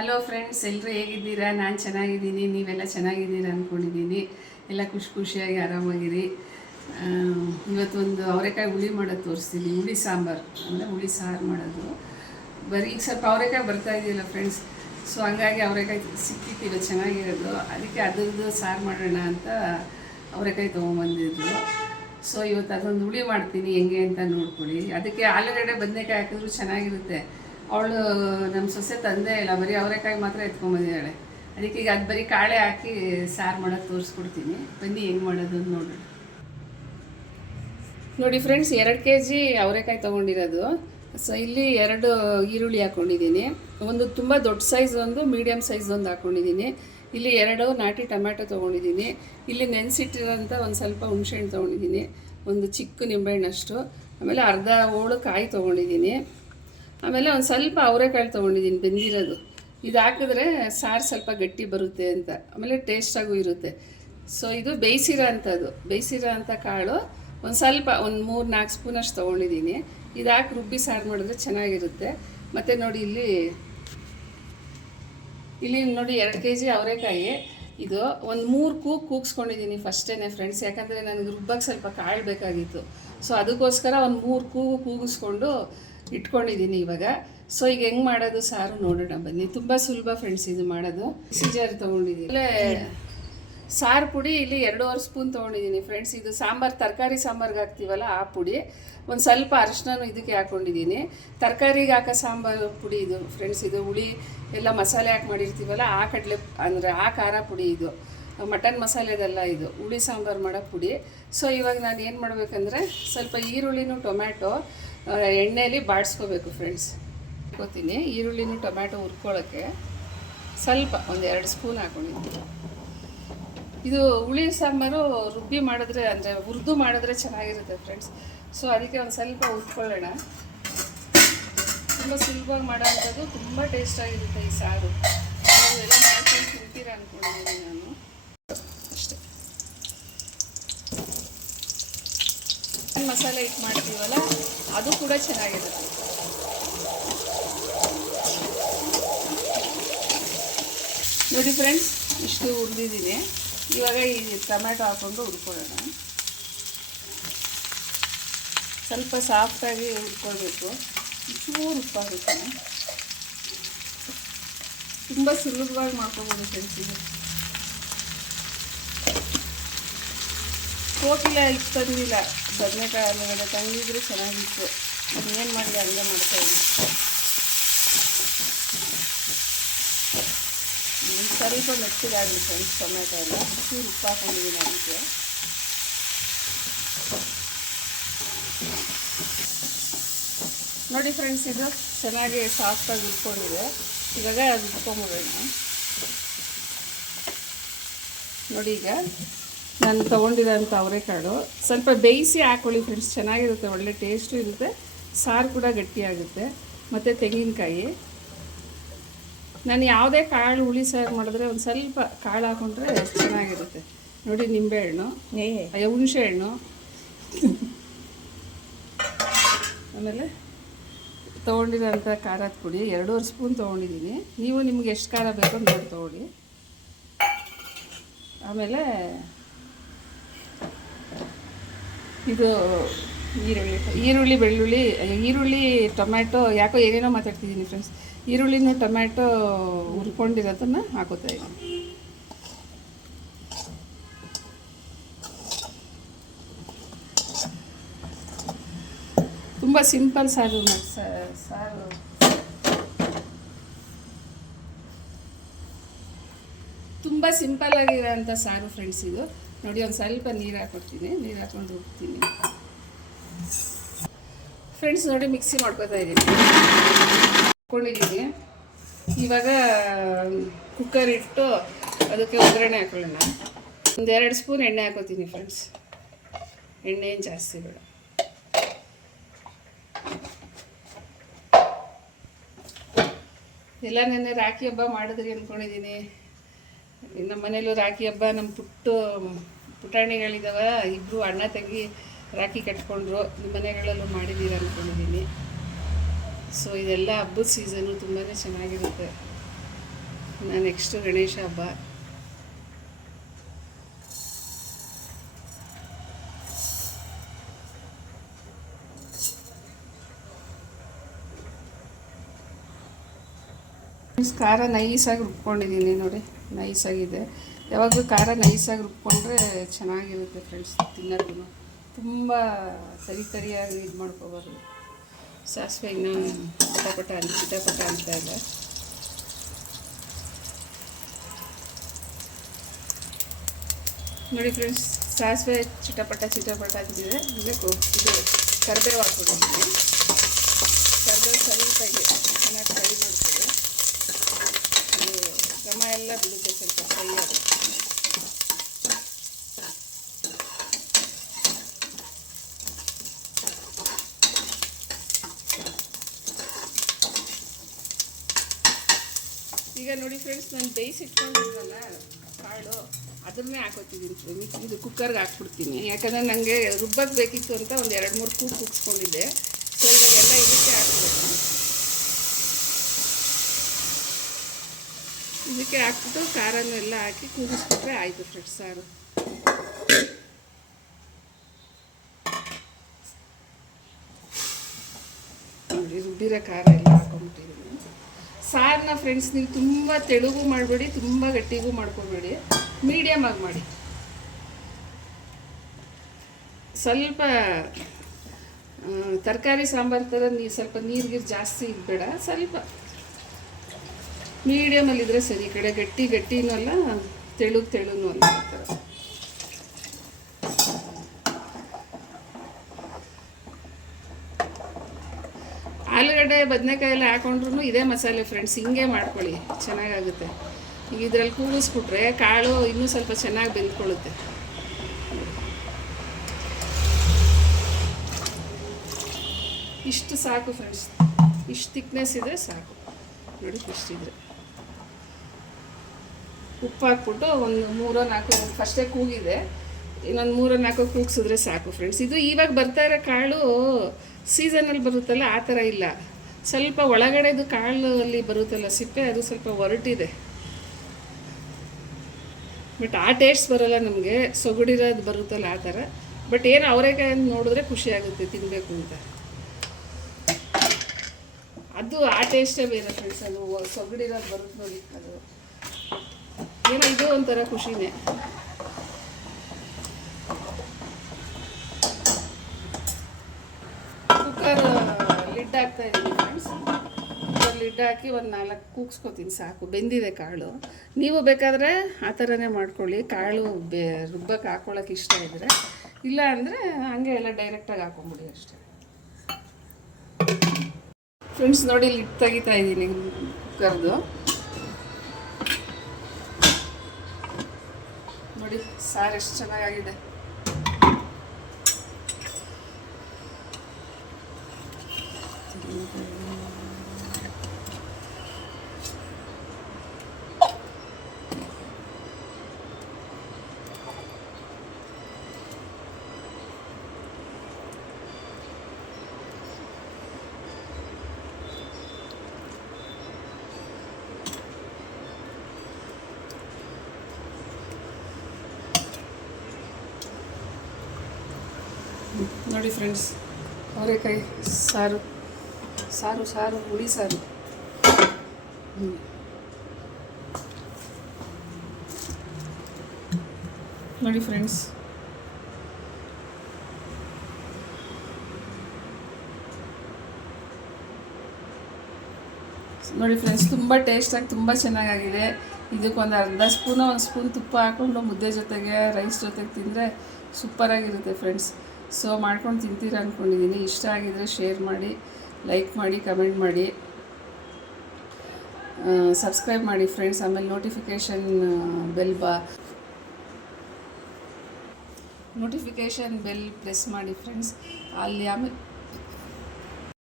Hello friends, ಎಲ್ಲರೂ ಹೇಗಿದ್ದೀರಾ? ನಾನು ಚೆನ್ನಾಗಿದ್ದೀನಿ, ನೀವೆಲ್ಲ ಚೆನ್ನಾಗಿದ್ದೀರಾ ಅಂದ್ಕೊಂಡಿದ್ದೀನಿ. ಎಲ್ಲ ಖುಷಿಯಾಗಿ ಆರಾಮಾಗಿರಿ. ಇವತ್ತೊಂದು ಅವರೆಕಾಯಿ ಹುಳಿ ಮಾಡೋದು ತೋರಿಸ್ತೀನಿ. ಹುಳಿ ಸಾಂಬಾರು ಅಂದರೆ ಹುಳಿ ಸಾರು ಮಾಡೋದು. ಈಗ ಸ್ವಲ್ಪ ಅವರೆಕಾಯಿ ಬರ್ತಾ ಇದೆಯಲ್ಲ ಫ್ರೆಂಡ್ಸ್, ಸೊ ಹಂಗಾಗಿ ಅವರೆಕಾಯಿ ಸಿಕ್ಕಿತ್ತು ಇವತ್ತು ಚೆನ್ನಾಗಿರೋದು. ಅದಕ್ಕೆ ಅದರದ್ದು ಸಾರು ಮಾಡೋಣ ಅಂತ ಅವರೆಕಾಯಿ ತೊಗೊಂಬಂದಿದ್ರು. ಸೊ ಇವತ್ತು ಅದೊಂದು ಹುಳಿ ಮಾಡ್ತೀನಿ, ಹೆಂಗೆ ಅಂತ ನೋಡ್ಕೊಳ್ಳಿ. ಅದಕ್ಕೆ ಆಲೂಗಡ್ಡೆ ಬದನೆಕಾಯಿ ಹಾಕಿದ್ರು ಚೆನ್ನಾಗಿರುತ್ತೆ. ಅವಳು ನಮ್ಮ ಸೊಸೆ ತಂದೆ ಇಲ್ಲ, ಬರೀ ಅವರೆಕಾಯಿ ಮಾತ್ರ ಎತ್ಕೊಂಬಂದಿದ್ದಾಳೆ. ಅದಕ್ಕೆ ಈಗ ಅದು ಬರೀ ಕಾಳೆ ಹಾಕಿ ಸಾರು ಮಾಡೋದು ತೋರಿಸ್ಕೊಡ್ತೀನಿ. ಬನ್ನಿ ಹೆಂಗೆ ಮಾಡೋದು ನೋಡೋಣ. ನೋಡಿ ಫ್ರೆಂಡ್ಸ್, 2 kg ಅವರೆಕಾಯಿ ತೊಗೊಂಡಿರೋದು. ಸೊ ಇಲ್ಲಿ 2 ಈರುಳ್ಳಿ ಹಾಕ್ಕೊಂಡಿದ್ದೀನಿ. ಒಂದು ತುಂಬ ದೊಡ್ಡ ಸೈಜ್, ಒಂದು ಮೀಡಿಯಮ್ ಸೈಜ್ ಒಂದು ಹಾಕ್ಕೊಂಡಿದ್ದೀನಿ. ಇಲ್ಲಿ 2 ನಾಟಿ ಟೊಮ್ಯಾಟೊ ತೊಗೊಂಡಿದ್ದೀನಿ. ಇಲ್ಲಿ ನೆನೆಸಿಟ್ಟಿರೋಂಥ ಒಂದು ಸ್ವಲ್ಪ ಹುಣಸೆಹಣ್ಣು ತೊಗೊಂಡಿದ್ದೀನಿ, ಒಂದು ಚಿಕ್ಕ ನಿಂಬೆಹಣ್ಣಷ್ಟು. ಆಮೇಲೆ ಅರ್ಧ ಹೋಳು ಕಾಯಿ ತೊಗೊಂಡಿದ್ದೀನಿ. ಆಮೇಲೆ ಒಂದು ಸ್ವಲ್ಪ ಅವರೆಕಾಳು ತೊಗೊಂಡಿದ್ದೀನಿ ಬೆಂದಿರೋದು. ಇದು ಹಾಕಿದ್ರೆ ಸಾರು ಸ್ವಲ್ಪ ಗಟ್ಟಿ ಬರುತ್ತೆ ಅಂತ, ಆಮೇಲೆ ಟೇಸ್ಟಾಗೂ ಇರುತ್ತೆ. ಸೊ ಇದು ಬೇಯಿಸಿರೋ ಅಂಥ ಕಾಳು ಒಂದು ಸ್ವಲ್ಪ ಒಂದು 3-4 ಸ್ಪೂನಷ್ಟು ತೊಗೊಂಡಿದ್ದೀನಿ. ಇದು ಹಾಕಿ ರುಬ್ಬಿ ಸಾರು ಮಾಡಿದ್ರೆ ಚೆನ್ನಾಗಿರುತ್ತೆ. ಮತ್ತು ನೋಡಿ ಇಲ್ಲಿ ನೋಡಿ 2 kg ಅವರೆಕಾಯಿ. ಇದು ಒಂದು 3 ಕೂಗಿಸ್ಕೊಂಡಿದ್ದೀನಿ ಫಸ್ಟೇ ಫ್ರೆಂಡ್ಸ್, ಯಾಕಂದರೆ ನನಗೆ ರುಬ್ಬಕ್ಕೆ ಸ್ವಲ್ಪ ಕಾಳು ಬೇಕಾಗಿತ್ತು. ಸೊ ಅದಕ್ಕೋಸ್ಕರ ಒಂದು 3 ಕೂಗಿಸ್ಕೊಂಡು ಇಟ್ಕೊಂಡಿದ್ದೀನಿ ಇವಾಗ. ಸೊ ಈಗ ಹೆಂಗೆ ಮಾಡೋದು ಸಾರು ನೋಡೋಣ ಬನ್ನಿ. ತುಂಬ ಸುಲಭ ಫ್ರೆಂಡ್ಸ್ ಇದು ಮಾಡೋದು. ಜಾರ್ ತೊಗೊಂಡಿದ್ದೀನಿ. ಆಮೇಲೆ ಸಾರು ಪುಡಿ ಇಲ್ಲಿ 2.5 ಸ್ಪೂನ್ ತೊಗೊಂಡಿದ್ದೀನಿ ಫ್ರೆಂಡ್ಸ್. ಇದು ಸಾಂಬಾರು, ತರಕಾರಿ ಸಾಂಬಾರ್ಗೆ ಹಾಕ್ತೀವಲ್ಲ ಆ ಪುಡಿ. ಒಂದು ಸ್ವಲ್ಪ ಅರಿಶಿನ ಇದಕ್ಕೆ ಹಾಕ್ಕೊಂಡಿದ್ದೀನಿ. ತರಕಾರಿಗೆ ಹಾಕೋ ಸಾಂಬಾರು ಪುಡಿ ಇದು ಫ್ರೆಂಡ್ಸ್. ಇದು ಹುಳಿ ಎಲ್ಲ ಮಸಾಲೆ ಹಾಕಿ ಮಾಡಿರ್ತೀವಲ್ಲ ಆ ಕಡಲೆ ಅಂದರೆ ಆ ಖಾರ ಪುಡಿ. ಇದು ಮಟನ್ ಮಸಾಲೆದಲ್ಲ, ಇದು ಹುಳಿ ಸಾಂಬಾರು ಮಾಡೋ ಪುಡಿ. ಸೊ ಇವಾಗ ನಾನು ಏನು ಮಾಡಬೇಕಂದ್ರೆ ಸ್ವಲ್ಪ ಈರುಳ್ಳಿನೂ ಟೊಮ್ಯಾಟೊ ಎಣ್ಣೆಯಲ್ಲಿ ಬಾಡಿಸ್ಕೋಬೇಕು ಫ್ರೆಂಡ್ಸ್. ಹಾಕೋತೀನಿ ಈರುಳ್ಳಿನೂ ಟೊಮ್ಯಾಟೊ ಹುರ್ಕೊಳ್ಳೋಕ್ಕೆ ಸ್ವಲ್ಪ ಒಂದು 2 ಸ್ಪೂನ್ ಹಾಕೊಂಡಿದ್ದೀನಿ. ಇದು ಹುಳಿ ಸಾಂಬಾರು ರುಬ್ಬಿ ಮಾಡಿದ್ರೆ ಅಂದರೆ ಹುರಿದು ಮಾಡಿದ್ರೆ ಚೆನ್ನಾಗಿರುತ್ತೆ ಫ್ರೆಂಡ್ಸ್. ಸೊ ಅದಕ್ಕೆ ಒಂದು ಸ್ವಲ್ಪ ಹುರ್ಕೊಳ್ಳೋಣ. ತುಂಬ ಸುಲಭವಾಗಿ ಮಾಡೋವಂಥದ್ದು, ತುಂಬ ಟೇಸ್ಟಾಗಿರುತ್ತೆ ಈ ಸಾರು. ನೀವು ಎಲ್ಲ ಮಾಡ್ಕೊಂಡು ತಿಂತೀರಾ ಅಂದ್ಕೊಂಡಿದ್ದೀನಿ ನಾನು. ಅಷ್ಟೇ ಮಸಾಲೆ ಇಟ್ಟು ಮಾಡ್ತೀವಲ್ಲ ಅದು ಕೂಡ ಚೆನ್ನಾಗಿರುತ್ತೆ. ನೋಡಿ ಫ್ರೆಂಡ್ಸ್, ಇಷ್ಟು ಹುರಿದಿದ್ದೀನಿ. ಇವಾಗ ಈ ಟೊಮ್ಯಾಟೊ ಹಾಕ್ಕೊಂಡು ಹುರ್ಕೊಳ್ಳೋಣ. ಸ್ವಲ್ಪ ಸಾಫ್ಟಾಗಿ ಹುರ್ಕೊಳ್ಬೇಕು, ಚೂರು ಉಪ್ಪಾಗುತ್ತೆ. ತುಂಬ ಸುಲಭವಾಗಿ ಮಾಡ್ಕೊಬೋದು ಫ್ರೆಂಡ್ಸ್. ಇದು ಕೋಕಿಲ ಇಟ್ಟು ತಂದಿಲ್ಲ, ಬದನೆಕಾಯಿ ಆಲೂಗಡ್ಡೆ ತಂದಿದ್ರೆ ಚೆನ್ನಾಗಿತ್ತು. ಅದನ್ನೇನು ಮಾಡಿದೆ ಹಂಗೆ ಮಾಡ್ತಾಯಿದ್ದೀನಿ. ಸ್ವಲ್ಪ ಮೆತ್ತಗಾಗಲಿ ಫ್ರೆಂಡ್ಸ್ ಟೊಮೆಟೊ ಎಲ್ಲ. ಚೂರು ಉಪ್ಪು ಹಾಕೊಂಡಿದ್ದೀನಿ ಅದಕ್ಕೆ. ನೋಡಿ ಫ್ರೆಂಡ್ಸ್, ಇದು ಚೆನ್ನಾಗಿ ಸಾಫ್ಟಾಗಿ ಉಟ್ಕೊಂಡಿದೆ. ಇವಾಗ ಅದು ಉಟ್ಕೊಂಬಿಡೋಣ. ನೋಡಿ ಈಗ ನಾನು ತೊಗೊಂಡಿರೋಂಥ ಅವರೆಕಾಳು ಸ್ವಲ್ಪ ಬೇಯಿಸಿ ಹಾಕ್ಕೊಳ್ಳಿ ಫ್ರೆಂಡ್ಸ್, ಚೆನ್ನಾಗಿರುತ್ತೆ, ಒಳ್ಳೆ ಟೇಸ್ಟು ಇರುತ್ತೆ, ಸಾರು ಕೂಡ ಗಟ್ಟಿಯಾಗುತ್ತೆ. ಮತ್ತು ತೆಂಗಿನಕಾಯಿ. ನಾನು ಯಾವುದೇ ಕಾಳು ಹುಳಿ ಸಾರು ಮಾಡಿದ್ರೆ ಒಂದು ಸ್ವಲ್ಪ ಕಾಳು ಹಾಕ್ಕೊಂಡ್ರೆ ಚೆನ್ನಾಗಿರುತ್ತೆ. ನೋಡಿ ನಿಂಬೆಹಣ್ಣು, ಹುಣಸೆ ಹಣ್ಣು, ಆಮೇಲೆ ತೊಗೊಂಡಿರೋಂಥ ಖಾರದ ಪುಡಿ 2.5 ಸ್ಪೂನ್ ತೊಗೊಂಡಿದ್ದೀನಿ. ನೀವು ನಿಮ್ಗೆ ಎಷ್ಟು ಖಾರ ಬೇಕೋ ನೋಡಿ ತೊಗೊಳ್ಳಿ. ಆಮೇಲೆ ಇದು ಈರುಳ್ಳಿ ಬೆಳ್ಳುಳ್ಳಿ, ಈರುಳ್ಳಿ ಟೊಮ್ಯಾಟೊ, ಯಾಕೋ ಏನೇನೋ ಮಾತಾಡ್ತಿದ್ದೀನಿ ಫ್ರೆಂಡ್ಸ್. ಈರುಳ್ಳಿನೂ ಟೊಮ್ಯಾಟೊ ಹುರ್ಕೊಂಡಿರೋದನ್ನು ಹಾಕೋತಾ ಇದ್ದೀನಿ. ತುಂಬ ಸಿಂಪಲ್ ಸಾರು ಸಾರು ತುಂಬ ಸಿಂಪಲ್ ಆಗಿರೋಂಥ ಸಾರು ಫ್ರೆಂಡ್ಸ್ ಇದು. ನೋಡಿ ಒಂದು ಸ್ವಲ್ಪ ನೀರು ಹಾಕ್ಕೊಡ್ತೀನಿ, ನೀರು ಹಾಕ್ಕೊಂಡು ಹೋಗ್ತೀನಿ ಫ್ರೆಂಡ್ಸ್. ನೋಡಿ ಮಿಕ್ಸಿ ಮಾಡ್ಕೊತಾ ಇದ್ದೀನಿ, ಹಾಕ್ಕೊಂಡಿದ್ದೀನಿ. ಇವಾಗ ಕುಕ್ಕರ್ ಇಟ್ಟು ಅದಕ್ಕೆ ಒಗ್ಗರಣೆ ಹಾಕೊಳ್ಳೋಣ. ಒಂದು 2 ಸ್ಪೂನ್ ಎಣ್ಣೆ ಹಾಕೋತೀನಿ ಫ್ರೆಂಡ್ಸ್. ಎಣ್ಣೆ ಏನು ಜಾಸ್ತಿ ಬೇಡ. ಎಲ್ಲ ನೆನ್ನೆ ರಾಖಿ ಹಬ್ಬ ಮಾಡಿದ್ರಿ ಅಂದ್ಕೊಂಡಿದ್ದೀನಿ. ನಮ್ಮ ಮನೇಲೂ ರಾಖಿ ಹಬ್ಬ, ನಮ್ಮ ಪುಟಾಣಿಗಳಿದ್ದಾವ, ಇಬ್ಬರು ಅಣ್ಣ ತಂಗಿ ರಾಖಿ ಕಟ್ಕೊಂಡ್ರು. ನಿಮ್ಮ ಮನೆಗಳಲ್ಲೂ ಮಾಡಿದ್ದೀರ ಅಂದ್ಕೊಂಡಿದ್ದೀನಿ. ಸೊ ಇದೆಲ್ಲ ಹಬ್ಬದ ಸೀಸನು, ತುಂಬಾ ಚೆನ್ನಾಗಿರುತ್ತೆ. ನೆಕ್ಸ್ಟು ಗಣೇಶ ಹಬ್ಬ. ಖಾರ ನೈಸಾಗಿ ರುಬ್ಕೊಂಡಿದ್ದೀನಿ ನೋಡಿ, ನೈಸಾಗಿದೆ. ಯಾವಾಗಲೂ ಖಾರ ನೈಸಾಗಿ ರುಬ್ಕೊಂಡ್ರೆ ಚೆನ್ನಾಗಿರುತ್ತೆ ಫ್ರೆಂಡ್ಸ್, ತಿನ್ನೋದು ತುಂಬ ತರಿಯಾಗಿ ಇದು ಮಾಡ್ಕೋಬಾರ್ದು. ಸಾಸಿವೆ ಇನ್ನೂ ಚಿಟಪಟ ಅಂತ ಇದೆ. ನೋಡಿ ಫ್ರೆಂಡ್ಸ್, ಸಾಸಿವೆ ಚಿಟಪಟ ಅಂತಿದೆ. ಇದು ಕರಿಬೇವು ಹಾಕ್ಕೊಂಡಿದ್ದೀನಿ. ಕರಿಬೇವು ಸ್ವಲ್ಪ ಚೆನ್ನಾಗಿ ಫ್ರೈ ಮಾಡ್ಕೊಳ್ಳಿ. ಅದು ಘಮ ಎಲ್ಲ ಬಿಡುತ್ತೆ, ಸ್ವಲ್ಪ ಫ್ರೈ ಆಗುತ್ತೆ. ಈಗ ನೋಡಿ ಫ್ರೆಂಡ್ಸ್, ನಾನು ಬೇಯಿಸಿಟ್ಕೊಂಡಿದ್ವಲ್ಲ ಕಾಳು, ಅದನ್ನೇ ಹಾಕೋತಿದ್ದೀನಿ. ಇದು ಕುಕ್ಕರ್ಗೆ ಹಾಕ್ಬಿಡ್ತೀನಿ, ಯಾಕಂದರೆ ನನಗೆ ರುಬ್ಬಕ್ಕೆ ಬೇಕಿತ್ತು ಅಂತ ಒಂದು 2-3 ಕೂಗು ಕುಗ್ಸ್ಕೊಂಡಿದ್ದೆ. ಸೊ ಇವಾಗೆಲ್ಲ ಇದಕ್ಕೆ ಹಾಕ್ಬೇಕು. ಇದಕ್ಕೆ ಹಾಕ್ಬಿಟ್ಟು ಖಾರನೆಲ್ಲ ಹಾಕಿ ಕೂಗಿಸ್ಬಿಟ್ರೆ ಆಯಿತು ಫ್ರೆಂಡ್ಸ್ ಸಾರು. ನೋಡಿ, ರುಬ್ಬಿರೋ ಖಾರ ಎಲ್ಲ ಹಾಕೊಂಡ್ಬಿಟ್ಟಿದ್ದೀನಿ. ಸಾರನ್ನ ಫ್ರೆಂಡ್ಸ್ ನೀವು ತುಂಬ ತೆಳುಗೂ ಮಾಡಬೇಡಿ, ತುಂಬ ಗಟ್ಟಿಗೂ ಮಾಡ್ಕೊಬೇಡಿ, ಮೀಡಿಯಮ್ ಆಗಿ ಮಾಡಿ. ಸ್ವಲ್ಪ ತರಕಾರಿ ಸಾಂಬಾರು ಥರ ಸ್ವಲ್ಪ ನೀರು ಜಾಸ್ತಿ ಇರಬೇಡ, ಸ್ವಲ್ಪ ಮೀಡಿಯಮಲ್ಲಿದ್ದರೆ ಸರಿ. ಈ ಕಡೆ ಗಟ್ಟಿನೂ ಅಲ್ಲ, ತೆಳುನೂ ಅಲ್ಲ. ಆ ಥರ ಆಲೂಗಡ್ಡೆ ಬದನೆಕಾಯಿ ಎಲ್ಲ ಹಾಕೊಂಡ್ರು ಇದೇ ಮಸಾಲೆ ಫ್ರೆಂಡ್ಸ್, ಹಿಂಗೆ ಮಾಡ್ಕೊಳ್ಳಿ, ಚೆನ್ನಾಗಾಗುತ್ತೆ. ಈಗ ಇದರಲ್ಲಿ ಕೂಗಿಸ್ಬಿಟ್ರೆ ಕಾಳು ಇನ್ನೂ ಸ್ವಲ್ಪ ಚೆನ್ನಾಗಿ ಬೆಂದ್ಕೊಳ್ಳುತ್ತೆ. ಇಷ್ಟು ಸಾಕು ಫ್ರೆಂಡ್ಸ್, ಇಷ್ಟು ಥಿಕ್ನೆಸ್ ಇದ್ದರೆ ಸಾಕು ನೋಡಿ. ಇಷ್ಟಿದ್ರೆ ಉಪ್ಪು ಹಾಕ್ಬಿಟ್ಟು ಒಂದು 3-4 ಫಸ್ಟೇ ಕೂಗಿದೆ, ಇನ್ನೊಂದು 3-4 ಕೂಗಿಸಿದ್ರೆ ಸಾಕು ಫ್ರೆಂಡ್ಸ್. ಇದು ಇವಾಗ ಬರ್ತಾ ಇರೋ ಕಾಳು ಸೀಸನಲ್ಲಿ ಬರುತ್ತಲ್ಲ, ಆ ಥರ ಇಲ್ಲ. ಸ್ವಲ್ಪ ಒಳಗಡೆದು ಕಾಳು ಅಲ್ಲಿ ಬರುತ್ತಲ್ಲ ಸಿಪ್ಪೆ, ಅದು ಸ್ವಲ್ಪ ಒರಟಿದೆ. ಬಟ್ ಆ ಟೇಸ್ಟ್ ಬರೋಲ್ಲ ನಮಗೆ, ಸೊಗಡಿರೋದು ಬರುತ್ತಲ್ಲ ಆ ಥರ. ಬಟ್ ಏನು ಅವರೆಕಾಯನ್ನು ನೋಡಿದ್ರೆ ಖುಷಿ ಆಗುತ್ತೆ ತಿನ್ನಬೇಕು ಅಂತ. ಅದು ಆ ಟೇಸ್ಟೇ ಬೇರೆ ಫ್ರೆಂಡ್ಸ್, ಅದು ಸೊಗಡಿರೋದು ಬರುತ್ತೆ ನೋಡಿ, ಅದು ಏನೋ ಇದು ಒಂಥರ ಖುಷಿನೇ. ಕುಕ್ಕರ್ ಲಿಡ್ ಹಾಕ್ತಾ ಇದ್ದೀನಿ ಫ್ರೆಂಡ್ಸ್. ಕುಕ್ಕರ್ ಲಿಡ್ ಹಾಕಿ ಒಂದು 4 ಕೂಗಿಸ್ಕೊತೀನಿ ಸಾಕು, ಬೆಂದಿದೆ ಕಾಳು. ನೀವು ಬೇಕಾದರೆ ಆ ಥರನೇ ಮಾಡ್ಕೊಳ್ಳಿ, ಕಾಳು ರುಬ್ಬಕ್ಕೆ ಹಾಕ್ಕೊಳ್ಳೋಕೆ ಇಷ್ಟ ಇದ್ದರೆ. ಇಲ್ಲ ಅಂದರೆ ಹಂಗೆ ಎಲ್ಲ ಡೈರೆಕ್ಟಾಗಿ ಹಾಕೊಂಬಿಡಿ ಅಷ್ಟೇ ಫ್ರೆಂಡ್ಸ್. ನೋಡಿ, ಲಿಡ್ ತೆಗಿತಾ ಇದ್ದೀನಿ ಕುಕ್ಕರ್ದು. ನೋಡಿ ಸಾರು ಎಷ್ಟು ಚೆನ್ನಾಗಿದೆ. ನೋಡಿ ಫ್ರೆಂಡ್ಸ್, ಅವರೆಕಾಯಿ ಸಾರು, ಹುಳಿ ಸಾರು. ನೋಡಿ ಫ್ರೆಂಡ್ಸ್, ತುಂಬ ಟೇಸ್ಟಾಗಿ ತುಂಬ ಚೆನ್ನಾಗಾಗಿದೆ. ಇದಕ್ಕೊಂದು ಅರ್ಧ ಸ್ಪೂನು, 1 ಸ್ಪೂನ್ ತುಪ್ಪ ಹಾಕ್ಕೊಂಡು ಮುದ್ದೆ ಜೊತೆಗೆ, ರೈಸ್ ಜೊತೆಗೆ ತಿಂದರೆ ಸೂಪರಾಗಿರುತ್ತೆ ಫ್ರೆಂಡ್ಸ್. ಸೊ ಮಾಡ್ಕೊಂಡು ತಿಂತೀರ ಅಂದ್ಕೊಂಡಿದ್ದೀನಿ. ಇಷ್ಟ ಆಗಿದರೆ ಶೇರ್ ಮಾಡಿ, ಲೈಕ್ ಮಾಡಿ, ಕಮೆಂಟ್ ಮಾಡಿ, ಸಬ್ಸ್ಕ್ರೈಬ್ ಮಾಡಿ ಫ್ರೆಂಡ್ಸ್. ಆಮೇಲೆ ನೋಟಿಫಿಕೇಷನ್ ಬೆಲ್ ಪ್ರೆಸ್ ಮಾಡಿ ಫ್ರೆಂಡ್ಸ್. ಅಲ್ಲಿ ಆಮೇಲೆ